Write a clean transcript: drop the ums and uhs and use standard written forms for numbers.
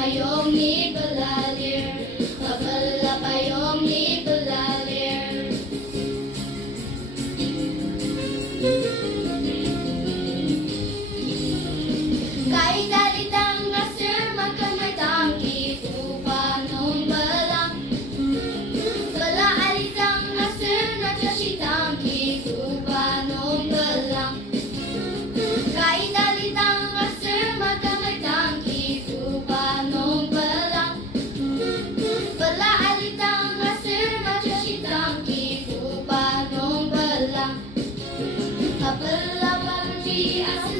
payong ni balalir, mapala payong ni balalir. Kay dalitang nga sir, magkamay tangki, upa nung balang. Kala alitang nga sir, nagsasi tangki, upa nung balang. Kay dalitang nga sir, magkamay tangki, upa nung balang. Kala alitang nga sir, nagsasi tangki, upa nung balang. Kapala pang di asin